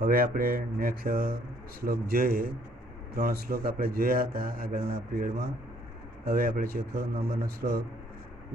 હવે આપણે નેક્સ્ટ શ્લોક જોઈએ. 3 શ્લોક આપણે જોયા હતા આગળના પીરિયડમાં. હવે આપણે ચોથો નંબરનો શ્લોક.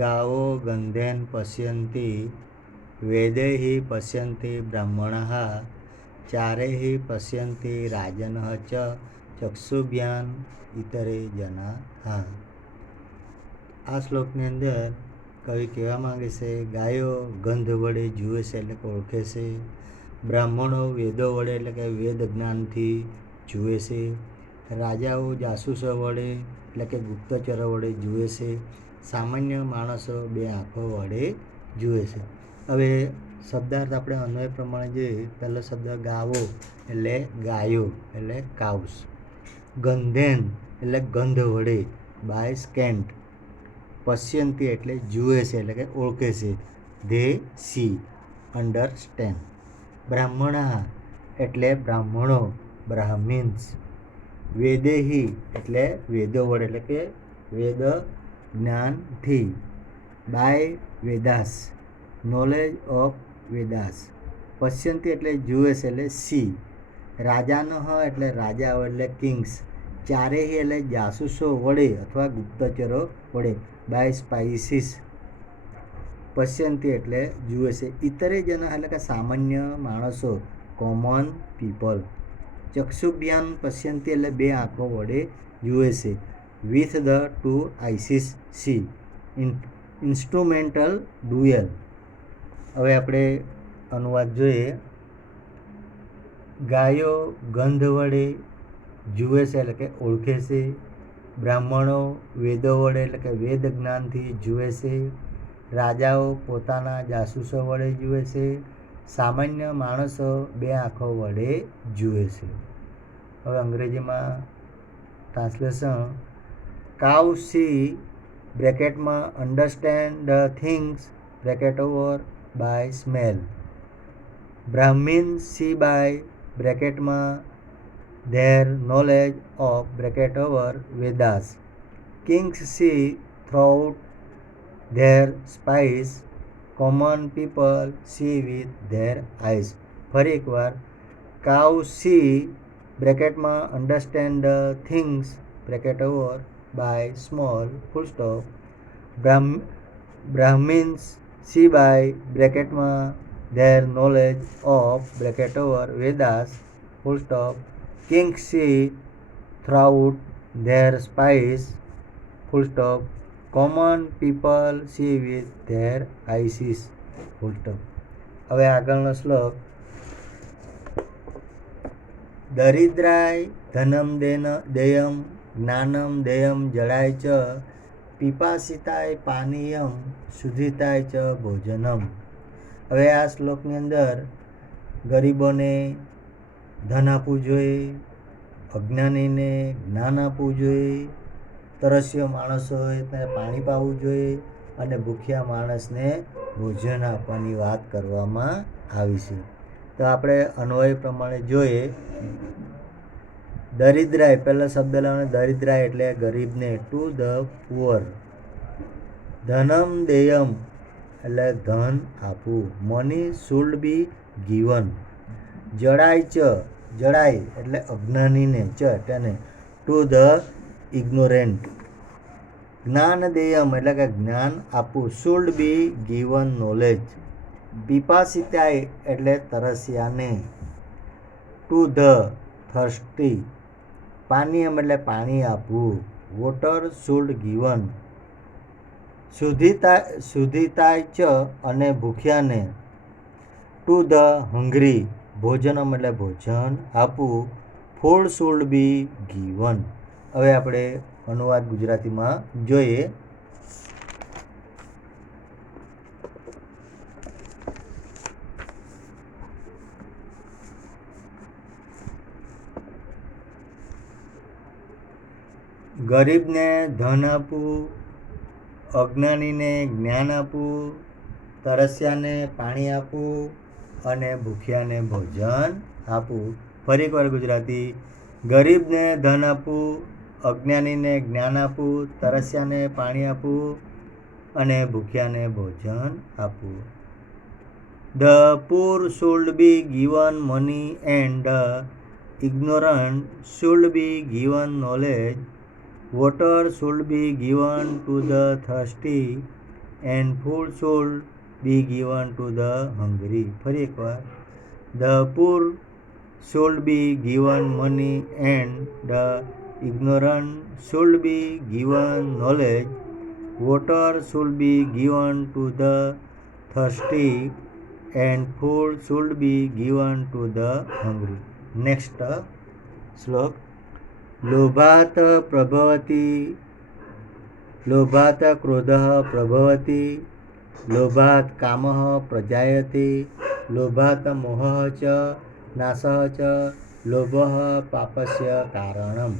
ગાવો ગંધેન પશ્યંતી વેદૈ પશ્યંતી બ્રાહ્મણાઃ ચારૈ પશ્યંતી રાજનઃ ચ ચક્ષુભ્યાન ઇતરે જનાઃ. આ શ્લોકની અંદર કવિ કહેવા માંગે છે, ગાયો ગંધ વડે જુએ છે એટલે કે ઓળખે છે. બ્રાહ્મણો વેદો વડે એટલે કે વેદ જ્ઞાનથી જુએ છે. રાજાઓ જાસૂસો વડે એટલે કે ગુપ્તચરો વડે જુએ છે. સામાન્ય માણસો બે આંખો વડે જુએ છે. હવે શબ્દાર્થ આપણે અન્વય પ્રમાણે જોઈએ. પહેલો શબ્દ ગાવો એટલે ગાયો એટલે કાઉસ. ગંધેન એટલે ગંધ વડે બાય સ્કેન્ટ. પશ્યંતી એટલે જુએ છે એટલે કે ઓળખે છે. They C understand. બ્રાહ્મણા એટલે બ્રાહ્મણો બ્રાહ્મિન્સ. વેદેહી એટલે વેદો વડે એટલે કે વેદ જ્ઞાનથી. By Vedas knowledge of Vedas. પશ્યંતી એટલે જુએ છે એટલે સી. રાજાનઃ એટલે રાજાઓ એટલે કિંગ્સ. ચારેહી એટલે જાસૂસો વડે અથવા ગુપ્તચરો વડે બાય સ્પાઇસીસ. પશ્યંતી એટલે જુએ છે. ઇતરે જન એટલે કે સામાન્ય માણસો કોમન પીપલ. ચક્ષુભ્યાન પશ્યંતી એટલે બે આંખો વડે જુએ છે. With the two eyes see. Instrumental dual. હવે આપણે અનુવાદ જોઈએ. ગાયો ગંધ વડે જુએ છે એટલે કે ઓળખે છે. બ્રાહ્મણો વેદો વડે એટલે કે વેદ જ્ઞાનથી જુએ છે. રાજાઓ પોતાના જાસૂસો વડે જુએ છે. સામાન્ય માણસો બે આંખો વડે જુએ છે. હવે અંગ્રેજીમાં ટ્રાન્સલેશન. કાઉ સી બ્રેકેટમાં understand the things bracket over by smell. Brahmin see by બ્રેકેટમાં their knowledge of bracket over Vedas. Kings see throughout their spies. Common people see with their eyes. ફરી એકવાર. કાઉ સી બ્રેકેટમાં understand the things bracket over by smell full stop. Brahmins see by બ્રેકેટમાં their knowledge of bracket over Vedas full stop. Kings see throughout their spies full stop. Common people see with there eyes full stop. હવે આગળનો શ્લોક. દરિદ્રાય ધનમ દેયમ જ્ઞાનમ દેયમ જળાય ચ પીપાસિતાય પાનીયમ શુદ્ધિતાય ચ ભોજનમ. હવે આ શ્લોકની અંદર ગરીબોને ધન આપવું જોઈએ, અજ્ઞાનીને જ્ઞાન આપવું જોઈએ, તરસ્યો માણસ હોય તેને પાણી પાવું જોઈએ અને ભૂખ્યા માણસને ભોજન આપવાની વાત કરવામાં આવી છે. તો આપણે અન્વય પ્રમાણે જોઈએ. દરિદ્રાય પહેલો શબ્દ લેવાનો. દરિદ્રાય એટલે ગરીબને, ટુ ધ પુઅર. ધનમ દેયમ એટલે ધન આપવું. Money should be given. જળાય ચ જળાય એટલે અજ્ઞાનીને ચ તેને. To the ignorant. જ્ઞાન દેયમ એટલે કે જ્ઞાન આપવું. Should be given knowledge. પીપાસિતાય એટલે તરસ્યાને. To the thirsty. પાનીયમ એટલે પાણી આપવું. Water should given. શુદ્ધિતાય ચ અને ભૂખ્યાને. To the hungry. ભોજનમ એટલે ભોજન આપવું. Food should be given. હવે આપણે અનુવાદ ગુજરાતીમાં જોઈએ. ગરીબને ધન આપવું, અજ્ઞાનીને જ્ઞાન આપવું, તરસ્યાને પાણી આપવું અને ભૂખ્યાને ભોજન આપવું. ફરી એકવાર ગુજરાતી. ગરીબને ધન આપવું, અજ્ઞાનીને જ્ઞાન આપવું, તરસ્યાને પાણી આપવું અને ભૂખ્યાને ભોજન આપવું. The poor should be given money and the ignorant should be given knowledge. Water should be given to the thirsty and food should be given to the hungry. ફરી એકવાર. The poor should be given money and the ignorant should be given knowledge. Water should be given to the thirsty and food should be given to the hungry. Next श्लोक. लोभात् प्रभवति लोभात् क्रोधः प्रभवति लोभात् कामः प्रजायते लोभात् मोहः च नाशः च लोभः पापस्य कारणम्.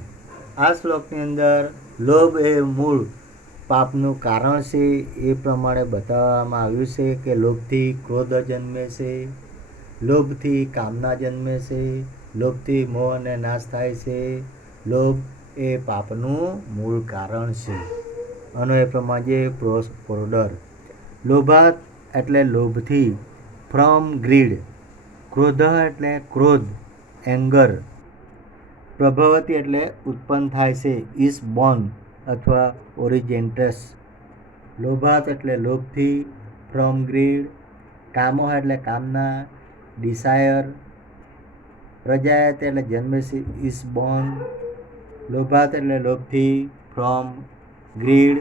આ શ્લોકની અંદર લોભ એ મૂળ પાપનું કારણ છે એ પ્રમાણે બતાવવામાં આવ્યું છે કે લોભથી ક્રોધ જન્મે છે, લોભથી કામના જન્મે છે, લોભથી મોહ અને નાશ થાય છે. લોભ એ પાપનું મૂળ કારણ છે. અને એ પ્રમાણે પ્રોડર. લોભાત એટલે લોભથી, ફ્રોમ ગ્રીડ. ક્રોધ એટલે ક્રોધ, એંગર. પ્રભવતી એટલે ઉત્પન્ન થાય છે, ઇઝ બોર્ન અથવા ઓરિજિન્ટસ. લોભાત એટલે લોભથી, ફ્રોમ ગ્રીડ. કામો એટલે કામના, ડિસાયર. પ્રજાયતે એટલે જન્મે છે, ઇઝ બોર્ન. લોભાત એટલે લોભથી, ફ્રોમ ગ્રીડ.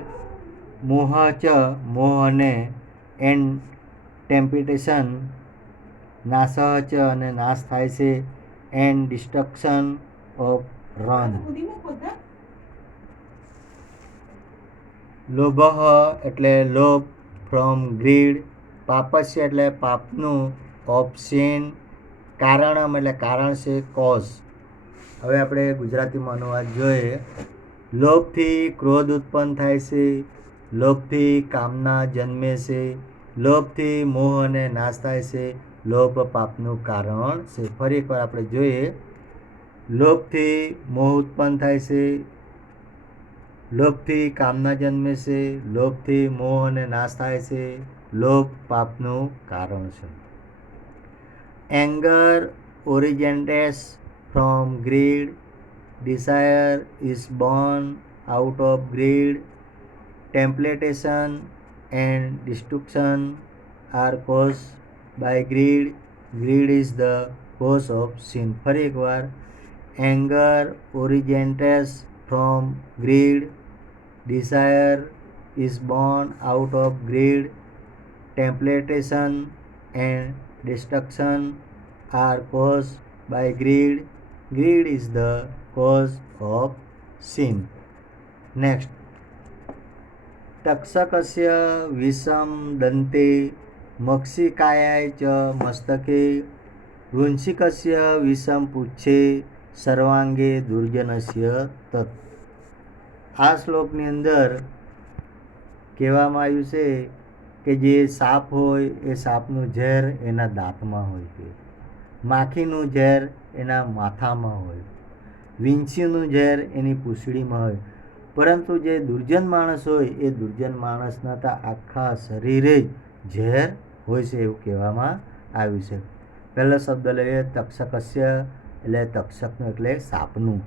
મોહ ચ મોહ અને એન્ડ ટેમ્પટેશન નાશ ચ અને નાશ થાય છે, એન્ડ ડિસ્ટ્રક્શન ઓફ રન. લોભ એટલે લોભ, ફ્રોમ ગ્રીડ. પાપસ્ય એટલે પાપનું, ઓફ સિન. કારણમ એટલે કારણ છે, કોઝ. હવે આપણે ગુજરાતીમાં અનુવાદ જોઈએ. લોભથી ક્રોધ ઉત્પન્ન થાય છે, લોભથી કામના જન્મે છે, લોભથી મોહ અને નાશ થાય છે, લોભ પાપનું કારણ છે. ફરી એકવાર આપણે જોઈએ. લોભથી મોહ ઉત્પન્ન થાય છે, લોભથી કામના જન્મે છે, લોભથી મોહ અને નાશ થાય છે, લોભ પાપનું કારણ છે. Anger originates from greed. Desire is born out of greed. Temptation and destruction are caused by greed. Greed is the cause of sin. ફરી એકવાર. Anger originates from greed. Desire is born out of greed. Temptation and destruction are caused by greed. Greed is the cause of sin. Next. तक्षकस्य विषं दन्ते मक्षिकायाय च मस्तके वृंशिकस्य विषं पुच्छे सर्वांगे दुर्जनस्य तत्. આ શ્લોકની અંદર કહેવામાં આવ્યું છે કે જે સાપ હોય એ સાપનું ઝેર એના દાંતમાં હોય છે, માખીનું ઝેર એના માથામાં હોય, વીંછીનું ઝેર એની પૂંછડીમાં હોય. પરંતુ જે દુર્જન માણસ હોય એ દુર્જન માણસના તો આખા શરીરે જ ઝેર હોય છે એવું કહેવામાં આવ્યું છે. પહેલો શબ્દ લઈએ તક્ષકસ્ય એટલે તક્ષકનું એટલે સાપનું.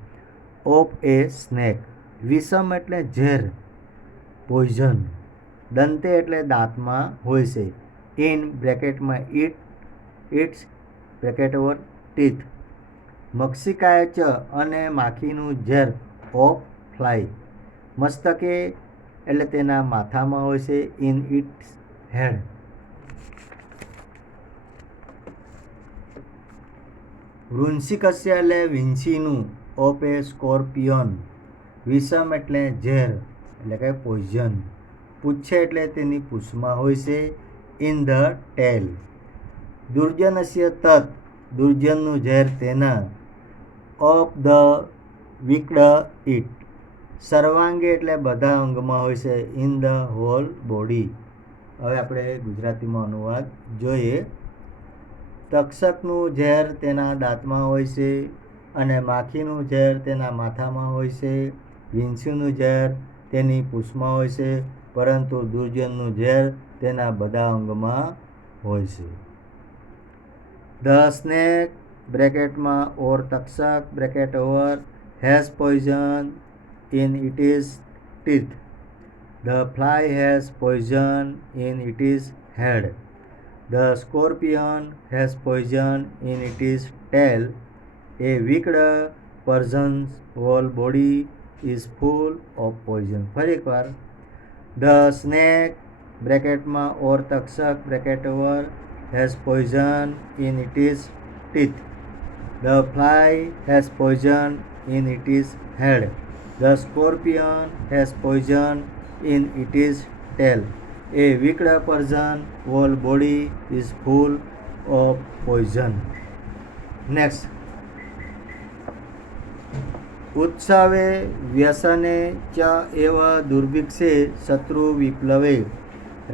Of A snake. વિષમ એટલે ઝેર, પોઈઝન. દંતે એટલે દાંતમાં હોય છે. ઇન બ્રેકેટમાં ઇટ્સ બ્રેકેટ ઓવર ટીથ. મક્ષિકાય ચ અને માખીનું ઝેર, ઓફ ફ્લાય. મસ્તકે એટલે તેના માથામાં હોય છે, ઇન ઇટ્સ હેડ. વૃંશિકસ્ય એટલે વીંછીનું, ઓફ એ સ્કોર્પિયોન. વિષમ એટલે ઝેર એટલે કે પોઈઝન. પૂછે એટલે તેની પૂંછમાં હોય છે, ઇન ધ ટેલ. દુર્જનસ્ય તત દુર્જનનું ઝેર તેના, ઓફ ધ વિક્ડ ઇટ. સર્વાંગે એટલે બધા અંગમાં હોય છે, ઇન ધ હોલ બોડી. હવે આપણે ગુજરાતીમાં અનુવાદ જોઈએ. તક્ષકનું ઝેર તેના દાંતમાં હોય છે અને માખીનું ઝેર તેના માથામાં હોય છે, વીંછીનું ઝેર તેની પૂંછમાં હોય છે, પરંતુ દુર્જનનું ઝેર તેના બધા અંગમાં હોય છે. ધ સ્નેક બ્રેકેટમાં or Takshak bracket over has poison in it is teeth. The fly has poison in its head. The scorpion has poison in its tail. A wicked person's whole body is full of poison. ફરી એકવાર. The snake બ્રેકેટમાં or Takshak bracket over has poison in its teeth. The fly has poison in its head. The scorpion has poison in its tail. A wicked person whole body is full of poison. Next. उत्सवे व्यसने च एव दुर्भिक्षे शत्रु विप्लवे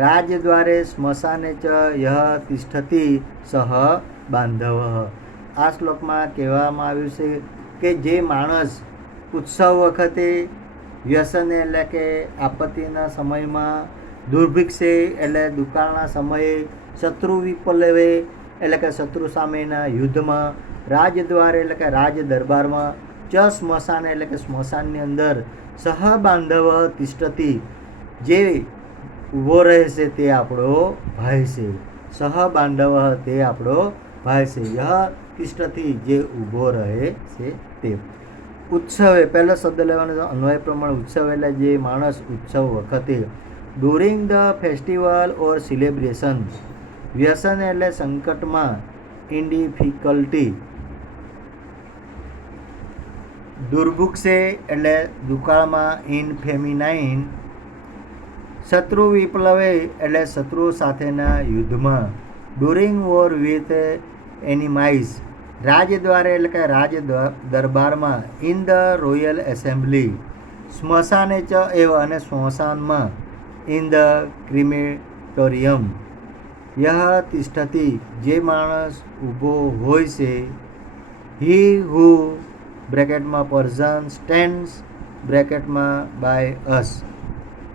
राजद्वारे स्मशाने च यः तिष्ठति सह बांधवः. આ શ્લોકમાં કહેવામાં આવ્યું છે કે જે માણસ ઉત્સવ વખતે વ્યસને એટલે કે આપત્તિના સમયમાં, દુર્ભિક્ષે એટલે દુકાળના સમયે, શત્રુ વિપ્લવે એટલે કે શત્રુ સામેના યુદ્ધમાં, રાજદ્વારે એટલે કે રાજ દરબારમાં, ચ સ્મશાન એટલે કે સ્મશાનની અંદર, સહ બાંધવ તિષ્ઠતિ જે ઊભો રહે છે તે આપણો ભાઈ છે. સહ બાંધવ તે આપણો ભાઈ છે. યહ તિષ્ઠતિ જે ઊભો રહે છે તે. ઉત્સવે પહેલો શબ્દ લેવાનો અન્વય પ્રમાણે ઉત્સવ એટલે જે માણસ ઉત્સવ વખતે, during the festival or celebration, વ્યસન એટલે સંકટમાં, ઇન ડિફિકલ્ટી, દુર્ભુક્ષે એટલે દુકાળમાં, ઇન ફેમિનાઇન, શત્રુ વિપ્લવે એટલે શત્રુ સાથેના યુદ્ધમાં, ડ્યુરિંગ વોર વિથ એનિમાઇઝ, રાજદ્વારે એટલે કે રાજ દરબારમાં, ઇન ધ રોયલ એસેમ્બલી, સ્મશાને ચ એવ અને સ્મશાનમાં, ઇન ધ ક્રિમેટોરિયમ, યહ તિષ્ઠતિ જે માણસ ઊભો હોય છે, હી હુ બ્રેકેટમાં પર્સન સ્ટેન્ડ્સ બ્રેકેટમાં બાય અસ,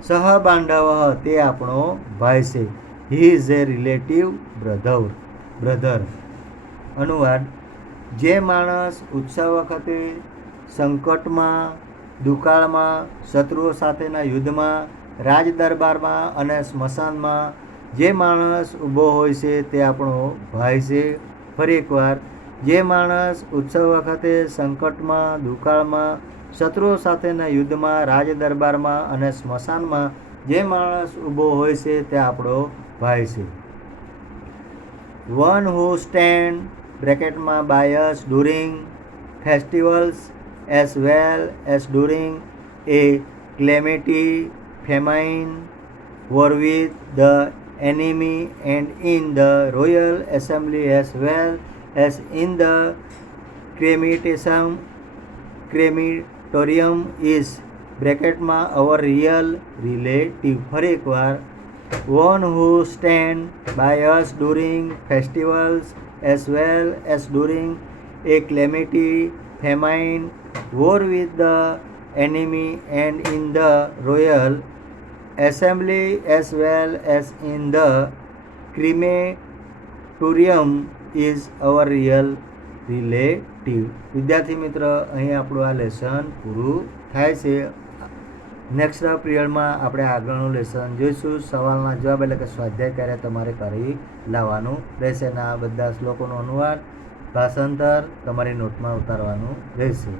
સહ બાંધવ તે આપણો ભાઈ છે. He is A relative brother. અનુવાદ. જે માણસ ઉત્સવ વખતે સંકટમાં, દુકાળમાં, શત્રુઓ સાથેના યુદ્ધમાં, રાજ દરબારમાં અને સ્મશાનમાં જે માણસ ઊભો હોય છે તે આપણો ભાઈ છે. ફરી એકવાર. જે માણસ ઉત્સવ વખતે સંકટમાં, દુકાળમાં, શત્રુઓ સાથેના યુદ્ધમાં, રાજ દરબારમાં અને સ્મશાનમાં જે માણસ ઊભો હોય છે તે આપણો ભાઈ છે. વન હુ સ્ટેન્ડ બ્રેકેટમાં by us during festivals as well as during a calamity, famine, war with the enemy and in the royal assembly as well as in the crematorium is બ્રેકેટમાં our real relative. ફરી એકવાર. one who stand by us during festivals as well as during a calamity, famine, war with the enemy and in the royal assembly as well as in the crematorium is our real relative. વિદ્યાર્થી મિત્ર, અહીં આપણું આ lesson પૂરું થાય છે. Next પીરિયડમાં આપણે આગળનું લેસન જોઈશું. સવાલના જવાબ એટલે કે સ્વાધ્યાય કાર્ય તમારે કરી લાવવાનું રહેશે. આ બધા શ્લોકોનો અનુવાદ, ભાષાંતર તમારી નોટમાં ઉતારવાનું રહેશે.